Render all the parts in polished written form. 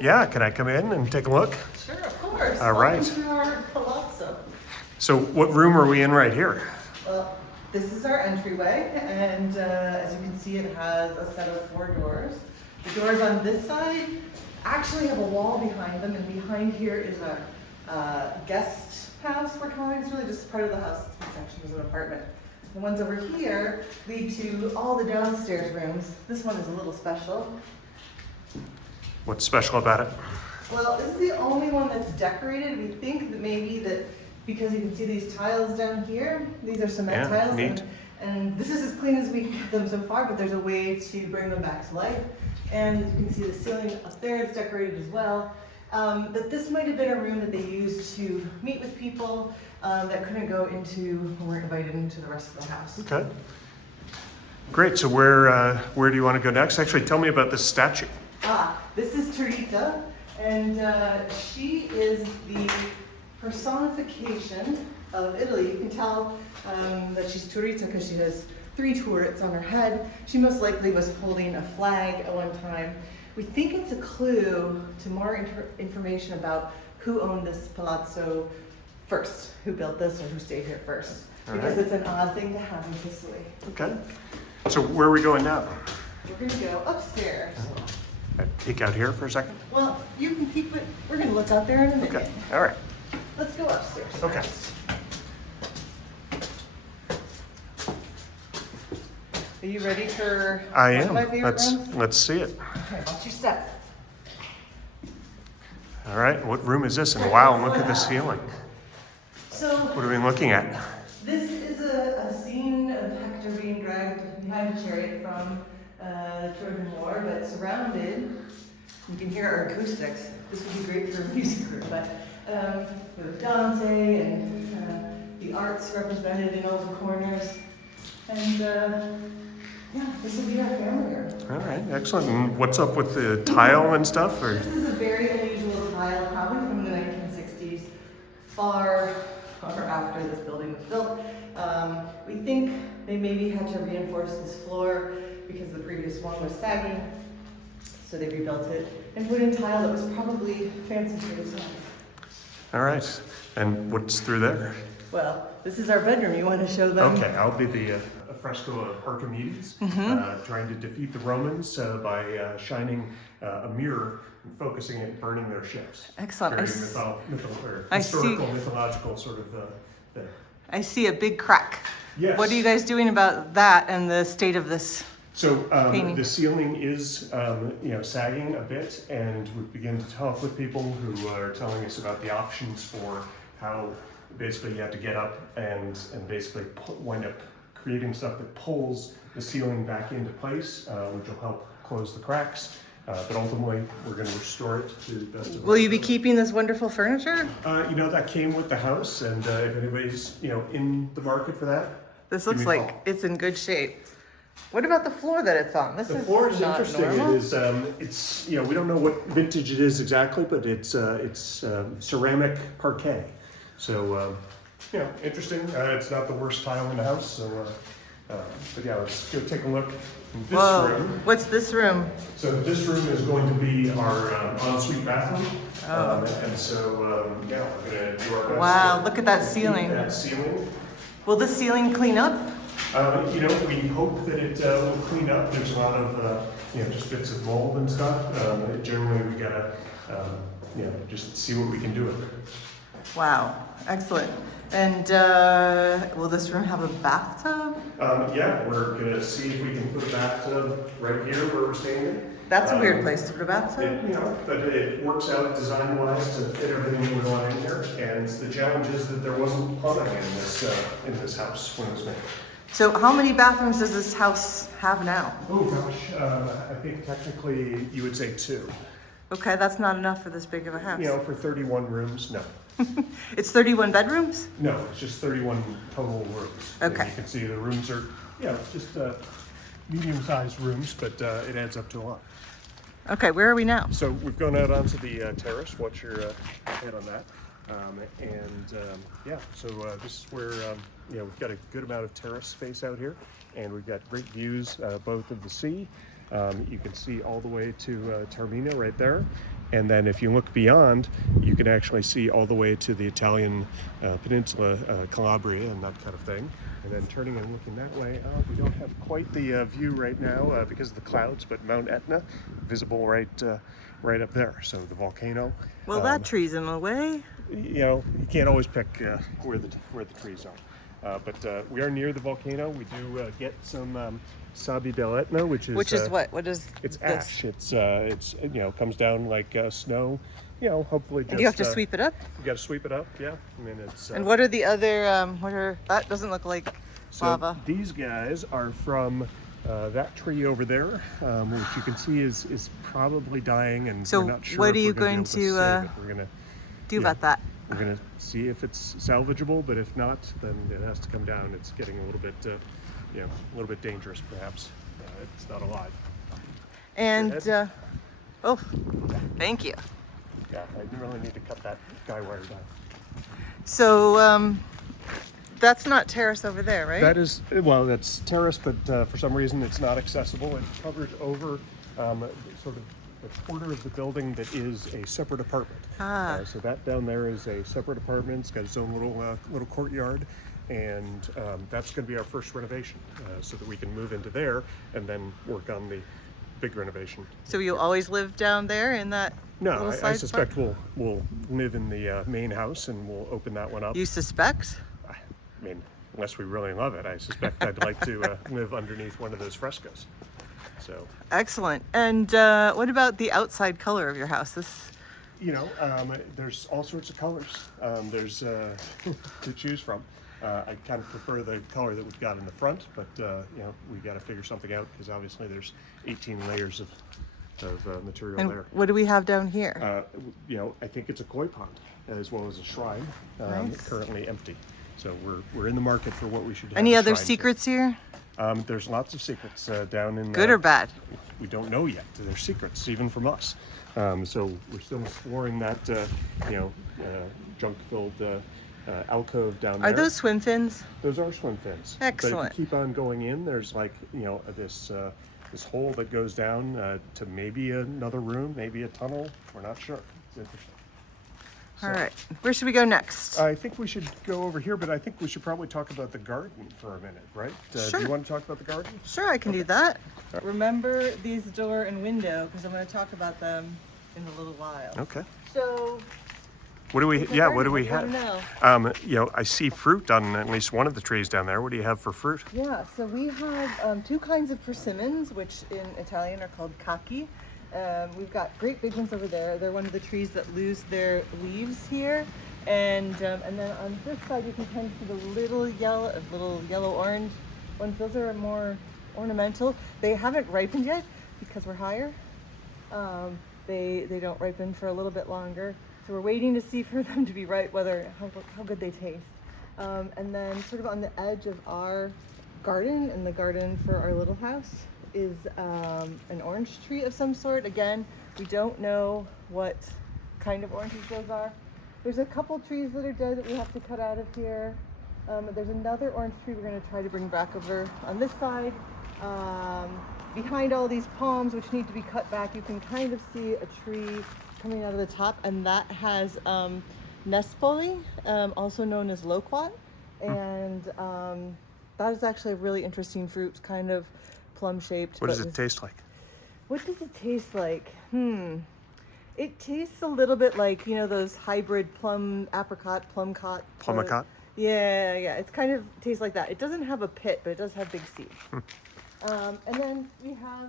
Yeah, can I come in and take a look? Sure, of course. All right. Welcome to our palazzo. So what room are we in right here? Well, this is our entryway, and as you can see, it has a set of 4 doors. The doors on this side actually have a wall behind them, and behind here is a guest house, we're calling it. It's really just part of the house. It's been sectioned as an apartment. The ones over here lead to all the downstairs rooms. This one is a little special. What's special about it? Well, this is the only one that's decorated. We think that maybe that because you can see these tiles down here, these are cement tiles. Neat. And this is as clean as we can get them so far, but there's a way to bring them back to life. And you can see the ceiling up there is decorated as well. That this might have been a room that they used to meet with people that couldn't go into, or weren't invited into the rest of the house. Okay. Great, so where do you want to go next? Actually, tell me about this statue. This is Terrace, and she is the personification of Italy. You can tell that she's Terrace because she has 3 turrets on her head. She most likely was holding a flag at one time. We think it's a clue to more information about who owned this palazzo first, who built this or who stayed here first. Because it's an odd thing to have in Sicily. Okay. So where are we going now? We're going to go upstairs. Peek out here for a second? Well, you can peek, but we're going to look out there in a minute. Okay, all right. Let's go upstairs. Okay. First. Are you ready for I one am. of my favorite rooms? Let's see it. Okay, watch your step. All right, what room is this? And wow, look at the ceiling. So What are we looking at? this is a scene of Hector being dragged behind a chariot from the Trojan War, but surrounded. You can hear our acoustics. This would be great for a music group, but with Dante and the arts represented in all the corners. And yeah, this would be our family room. All right, excellent. And what's up with the tile and stuff? Or? This is a very unusual tile, probably from the 1960s, far after this building was built. We think they maybe had to reinforce this floor because the previous one was sagging, so they rebuilt it and put in tile that was probably fancy for the time. All right, and what's through there? Well, this is our bedroom. You want to show them? Okay, I'll be the fresco of Archimedes, trying to defeat the Romans by shining a mirror and focusing it and burning their ships. Excellent. Very historical, mythological sort of thing. I see a big crack. Yes. What are you guys doing about that and the state of this? So painting? the ceiling is, sagging a bit, and we've begun to talk with people who are telling us about the options for how basically you have to get up and basically wind up creating stuff that pulls the ceiling back into place, which will help close the cracks. But ultimately, we're going to restore it to the best of. Will you be keeping this wonderful furniture? That came with the house, and if anybody's in the market for that, This looks like it's in good shape. What about the floor that it's on? The floor is interesting. Normal. It is, we don't know what vintage it is exactly, but it's ceramic parquet. So, interesting. It's not the worst tile in the house. So, but yeah, let's go take a look in this room. What's this room? So this room is going to be our ensuite bathroom. And so, we're going to do our best. Wow, look at that ceiling. That ceiling. Will the ceiling clean up? We hope that it will clean up. There's a lot of, just bits of mold and stuff. Generally, we gotta, just see what we can do with it. Wow, excellent. And will this room have a bathtub? We're gonna see if we can put a bathtub right here where we're standing. That's a weird place to put a bathtub. But it works out design-wise to fit everything we want in here. And the challenge is that there wasn't plumbing in this house when it was made. So how many bathrooms does this house have now? Oh gosh, I think technically you would say 2. Okay, that's not enough for this big of a house. For 31 rooms, no. It's 31 bedrooms? No, it's just 31 total rooms. Okay. And you can see the rooms are, just medium-sized rooms, but it adds up to a lot. Okay, where are we now? So we've gone out onto the terrace. Watch your head on that. So this is where, we've got a good amount of terrace space out here, and we've got great views both of the sea. You can see all the way to Taormina right there. And then if you look beyond, you can actually see all the way to the Italian peninsula, Calabria and that kind of thing. And then turning and looking that way, we don't have quite the view right now because of the clouds, but Mount Etna visible right up there. So the volcano. Well, that tree's in the way. You know, you can't always pick where the trees are. But we are near the volcano. We do get some Sabbie dell'Etna, which is what? What is it's this? ash. It's you know, comes down like snow. You know, hopefully just. And you have to sweep it up. You got to sweep it up. Yeah, I mean it's. And what are the other? That doesn't look like lava. So these guys are from that tree over there, which you can see is probably dying, and So we're not sure. what if are you we're gonna going be able to save it. We're gonna do about that? We're gonna see if it's salvageable, but if not, then it has to come down. It's getting a little bit, you know, a little bit dangerous, perhaps. It's not alive. And oh, thank you. Yeah, I really need to cut that guy wire down. So that's not Terrace over there, right? That is, well, that's Terrace, but for some reason it's not accessible. It covers over sort of the corner of the building that is a separate apartment. So that down there is a separate apartment. It's got its own little courtyard, and that's going to be our first renovation, so that we can move into there and then work on the big renovation. So you always live down there in that? No, little I side suspect we'll live in the main house, and we'll open that one up. You suspect? I mean, unless we really love it, I suspect I'd like to live underneath one of those frescoes. So Excellent. And what about the outside color of your house? you know, there's all sorts of colors. There's to choose from. I kind of prefer the color that we've got in the front, but you know, we've got to figure something out because obviously there's 18 layers of material And there. what do we have down here? You know, I think it's a koi pond as well as a shrine, Nice. currently empty. So we're in the market for what we should have. Any a other shrine to. secrets here? There's lots of secrets down in. Good or bad? We don't know yet. There's secrets even from us. So we're still exploring that, you know, junk-filled alcove down there. Are those swim fins? Those are swim fins. Excellent. But if you keep on going in, there's like, you know, this hole that goes down to maybe another room, maybe a tunnel. We're not sure. It's interesting. All right. Where should we go next? I think we should go over here, but I think we should probably talk about the garden for a minute, right? Sure. Do you want to talk about the garden? Sure, I can do that. Remember these door and window because I'm going to talk about them in a little while. Okay. So, What do we? the Yeah. What do garden, we what do you have? You know, I see fruit on at least one of the trees down there. What do you have for fruit? yeah, so we have two kinds of persimmons, which in Italian are called kaki. We've got great big ones over there. They're one of the trees that lose their leaves here. And then on this side, you can kind of see the little yellow-orange ones. Those are more ornamental. They haven't ripened yet because we're higher. They don't ripen for a little bit longer. So we're waiting to see for them to be ripe, how good they taste. And then sort of on the edge of our garden and the garden for our little house is an orange tree of some sort. Again, we don't know what kind of oranges those are. There's a couple trees that are dead that we have to cut out of here. There's another orange tree we're going to try to bring back over on this side. Behind all these palms, which need to be cut back, you can kind of see a tree coming out of the top, and that has nespoli, also known as loquat. And that is actually a really interesting fruit, kind of plum-shaped. What does it taste like? What does it taste like? It tastes a little bit like, you know, those hybrid apricot, plumcot. Plumacot? Yeah. It's kind of tastes like that. It doesn't have a pit, but it does have big seeds. And then we have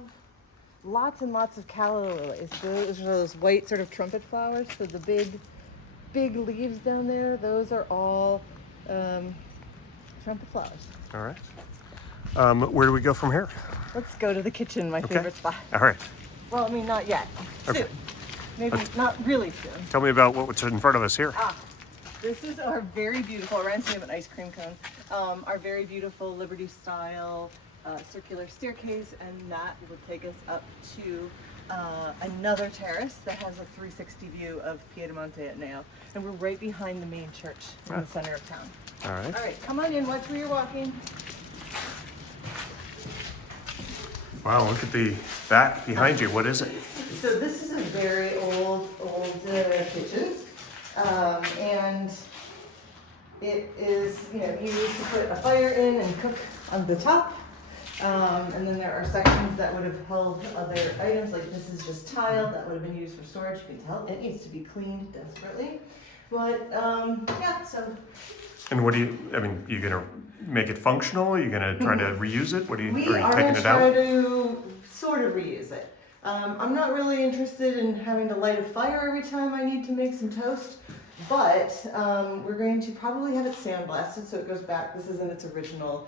lots and lots of calla lilies. Those are those white sort of trumpet flowers. So the big leaves down there, those are all trumpet flowers. All right. Where do we go from here? Let's go to the kitchen, my favorite spot. All right. Well, I mean, not yet. Okay. Soon. Maybe not really soon. Tell me about what's in front of us here. This is our very beautiful, it reminds me of an ice cream cone, our very beautiful Liberty style circular staircase, and that will take us up to another terrace that has a 360 view of Piedemonte at Neo. And we're right behind the main church in the center of town. All right. All right, come on in, watch where you're walking. Wow, look at the back behind you. What is it? So this is a very old the kitchen. And it is, used to put a fire in and cook on the top. And then there are sections that would have held other items, like this is just tile that would have been used for storage. You can tell it needs to be cleaned desperately. But yeah, so. And what do you gonna make it functional? Are you gonna try to reuse it? Are you We taking are going to it try out? to sort of reuse it. I'm not really interested in having to light a fire every time I need to make some toast, but we're going to probably have it sandblasted so it goes back. This is in its original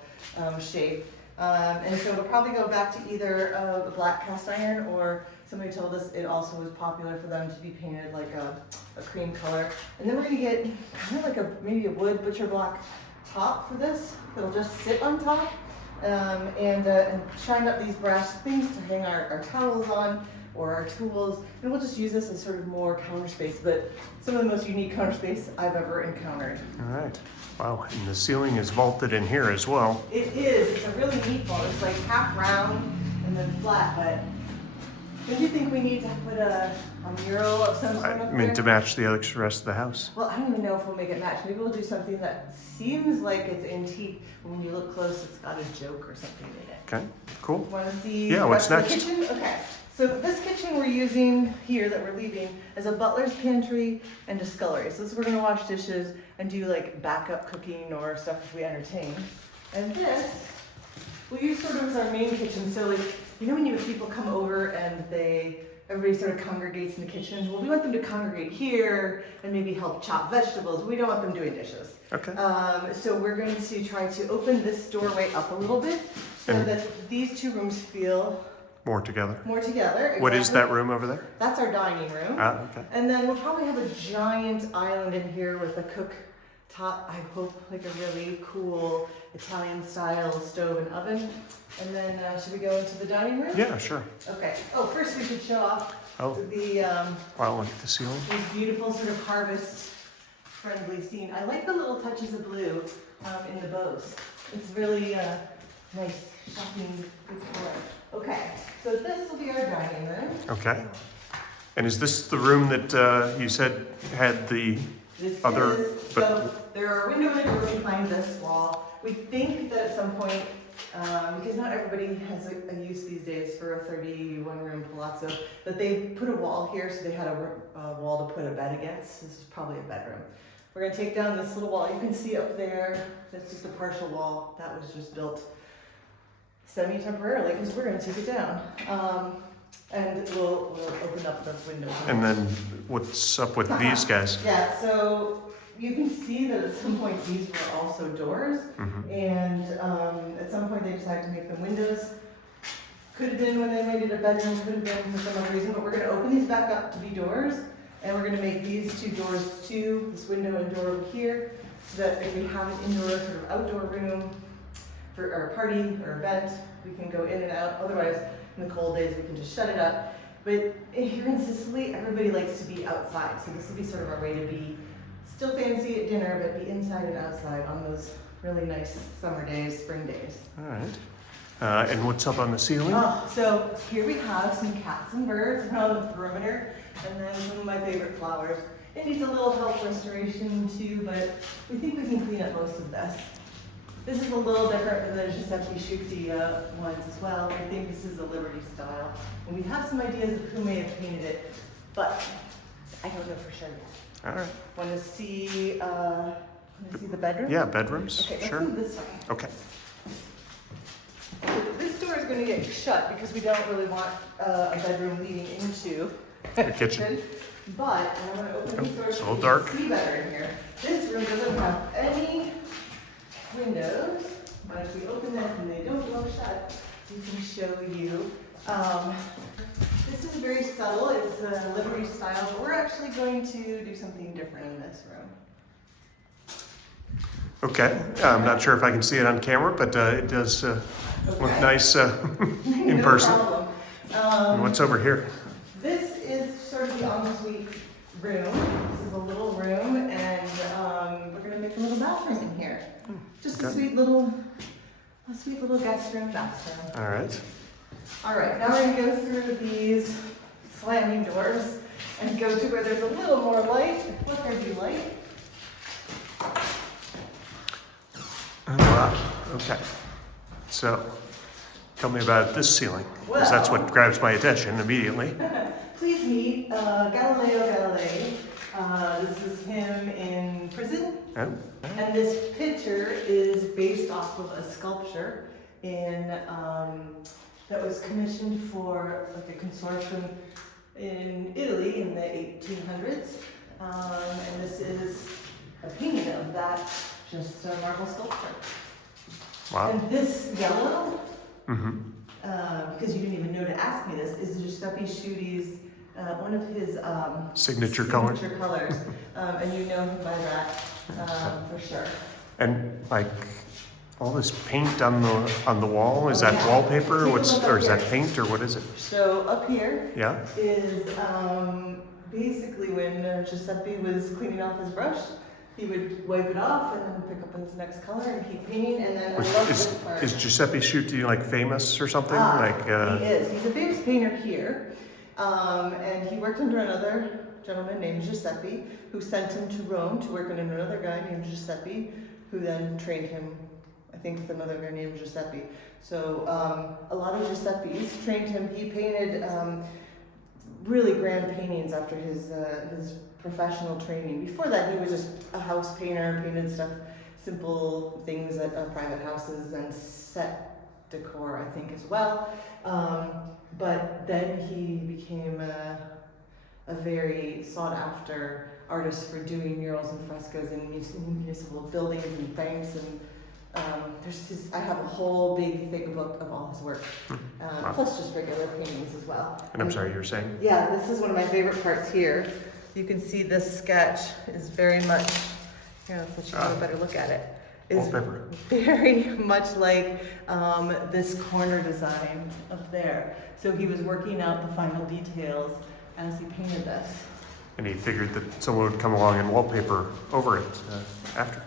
shape. And so it'll probably go back to either a black cast iron, or somebody told us it also was popular for them to be painted like a cream color. And then we're gonna get kind of like maybe a wood butcher block top for this. It'll just sit on top, and shine up these brass things to hang our towels on or our tools. And we'll just use this as sort of more counter space, but some of the most unique counter space I've ever encountered. All right. Wow, and the ceiling is vaulted in here as well. It is. It's a really neat vault. It's like half round and then flat, but don't you think we need to put a mural of some sort up there? To match the rest of the house. Well, I don't even know if we'll make it match. Maybe we'll do something that seems like it's antique, but when you look close, it's got a joke or something in it. Okay, cool. Want to see Yeah, the what's rest of next? the kitchen? Okay. So this kitchen we're using here that we're leaving is a butler's pantry and a scullery. So this is where we're gonna wash dishes and do like backup cooking or stuff if we entertain. And this we'll use sort of as our main kitchen. So like, when you have people come over and everybody sort of congregates in the kitchen. Well, we want them to congregate here and maybe help chop vegetables. We don't want them doing dishes. Okay. So we're going to try to open this doorway up a little bit so that these two rooms feel More together. more together. What is Exactly. that room over there? That's our dining room. Ah, okay. And then we'll probably have a giant island in here with a cooktop, I hope, like a really cool Italian style stove and oven. And then should we go into the dining room? Yeah, sure. Okay. Oh, first we should show off Oh, the wow, look at the ceiling. these beautiful sort of harvest friendly scene. I like the little touches of blue in the bows. It's really nice, shocking, good color. Okay, so this will be our dining room. Okay. And is this the room that you said had the This other? is, so there are windows and doors behind this wall. We think that at some point, because not everybody has a use these days for a 31 room palazzo, that they put a wall here, so they had a wall to put a bed against. This is probably a bedroom. We're gonna take down this little wall. You can see up there, that's just a partial wall. That was just built semi-temporarily because we're gonna take it down. And we'll open up the windows. And then what's up with these guys? Yeah, so you can see that at some point these were also doors, and at some point they decided to make them windows. Could have been when they made it a bedroom, could have been for some other reason, but we're gonna open these back up to be doors, and we're gonna make these two doors too, this window and door over here, so that if we have an indoor sort of outdoor room for our party or event, we can go in and out. Otherwise, in the cold days, we can just shut it up. But here in Sicily, everybody likes to be outside, so this will be sort of our way to be still fancy at dinner, but be inside and outside on those really nice summer days, spring days. All right. And what's up on the ceiling? Oh, so here we have some cats and birds around the perimeter, and then some of my favorite flowers. It needs a little help restoration too, but we think we can clean up most of this. This is a little different than the Giuseppe Sciutti ones as well. I think this is a Liberty style. And we have some ideas of who may have painted it, but I don't know for sure yet. All right. Want to see the bedroom? Yeah, bedrooms. Okay, let's Sure. move this way. Okay. This door is going to get shut because we don't really want a bedroom leading into The kitchen. But I'm going to open these doors It's a so little you dark. can see better in here. This room doesn't have any windows, but if we open this and they don't go shut, we can show you. This is very subtle. It's a Liberty style, but we're actually going to do something different in this room. Okay. I'm not sure if I can see it on camera, but it does look nice in No person. problem. And what's over here? This is sort of the ensuite room. This is a little room, and we're gonna make a little bathroom in here. Just a Okay. sweet little guest room, bathroom. All right. All right, now we're gonna go through these slamming doors. and go to where there's a little more light. Let there be light. Oh, wow. Okay. So, tell me about this ceiling, because that's what grabs my attention immediately. Please meet Galileo Galilei. This is him in prison. Oh. And this picture is based off of a sculpture in that was commissioned for like a consortium in Italy in the 1800s. And this is a painting of that, just a marble sculpture. Wow. And this yellow, because you didn't even know to ask me this, is Giuseppe Sciuti's one of his Signature color. colors, and you know him by that for sure. And like all this paint on the wall, is that wallpaper? Take a look up Is that here. paint or what is it? So up here Yeah. is basically when Giuseppe was cleaning off his brush, he would wipe it off and then pick up his next color and keep painting. And then I love this part. Is Giuseppe Sciuti like famous or something? He is. He's a famous painter here, and he worked under another gentleman named Giuseppe, who sent him to Rome to work under another guy named Giuseppe, who then trained him, I think, with another guy named Giuseppe. So a lot of Giuseppes trained him. He painted really grand paintings after his professional training. Before that, he was just a house painter, painted stuff, simple things at private houses and set decor, I think, as well. But then he became a very sought after artist for doing murals and frescoes in municipal buildings and banks, and I have a whole big thick book of all his work, plus just regular paintings as well. And I'm sorry, you were saying? Yeah, this is one of my favorite parts here. You can see this sketch is very much, let's let you have a better look at it. Is Wallpaper. very much like this corner design up there. So he was working out the final details as he painted this. And he figured that someone would come along and wallpaper over it after.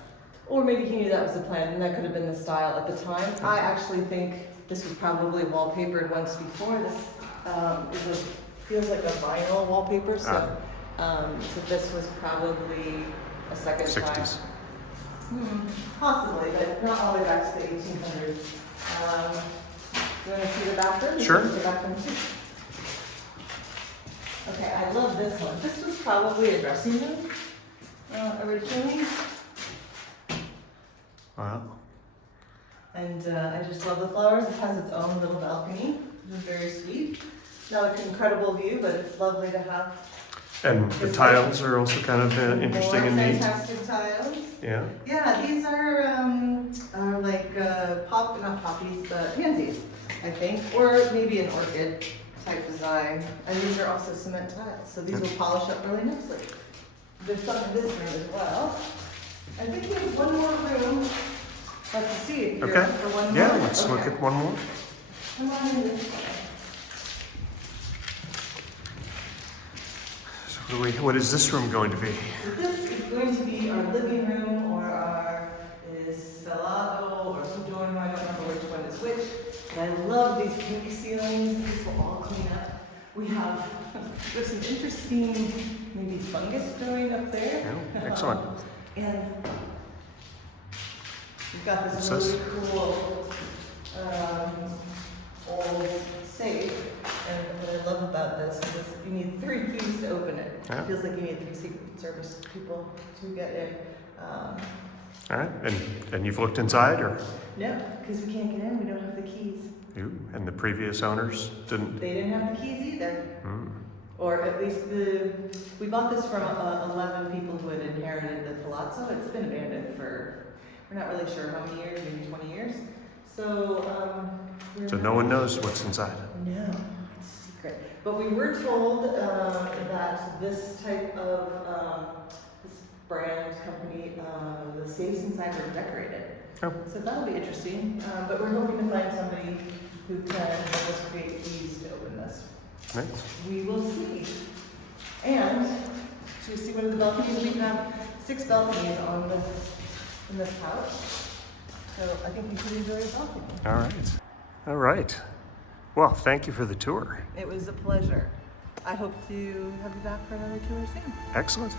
Or maybe he knew that was the plan, and that could have been the style at the time. I actually think this was probably wallpapered once before. This feels like a vinyl wallpaper, so this was probably a second 60s. time. Possibly, but not all the way back to the 1800s. You want to see the bathroom? Sure. The bathroom too. Okay, I love this one. This was probably a dressing room originally. Wow. And I just love the flowers. This has its own little balcony, which is very sweet. Not an incredible view, but it's lovely to have. And the tiles are also kind of interesting and neat. Fantastic tiles. Yeah. Yeah, these are like not poppies, but pansies, I think, or maybe an orchid type design. And these are also cement tiles, so these will polish up really nicely. There's some in this room as well. I think we have one more room. Let's see if you're up for one more. Yeah, let's look at one more. Come on in this way. So what is this room going to be? So this is going to be our living room or our salado or soggiorno. I don't remember which one is which. And I love these pink ceilings. These will all clean up. We have some interesting maybe fungus growing up there. Yeah, excellent. And we've got this really cool old safe. And what I love about this is you need 3 keys to open it. Yeah. It feels like you need 3 Secret Service people to get in. All right, and you've looked inside, or? No, because we can't get in. We don't have the keys. You and the previous owners didn't? They didn't have the keys either. Or at least we bought this from 11 people who had inherited the palazzo. It's been abandoned for, we're not really sure how many years, maybe 20 years. So, So no one knows what's inside? No, it's a secret. But we were told that this type of, this brand company, the safes inside were decorated. Oh. So that'll be interesting. But we're hoping to find somebody who can help us create keys to open this. Nice. We will see. And should we see one of the balconies? We have 6 balconies on this in this house. So I think we should enjoy a balcony. All right. All right. Well, thank you for the tour. It was a pleasure. I hope to have you back for another tour soon. Excellent.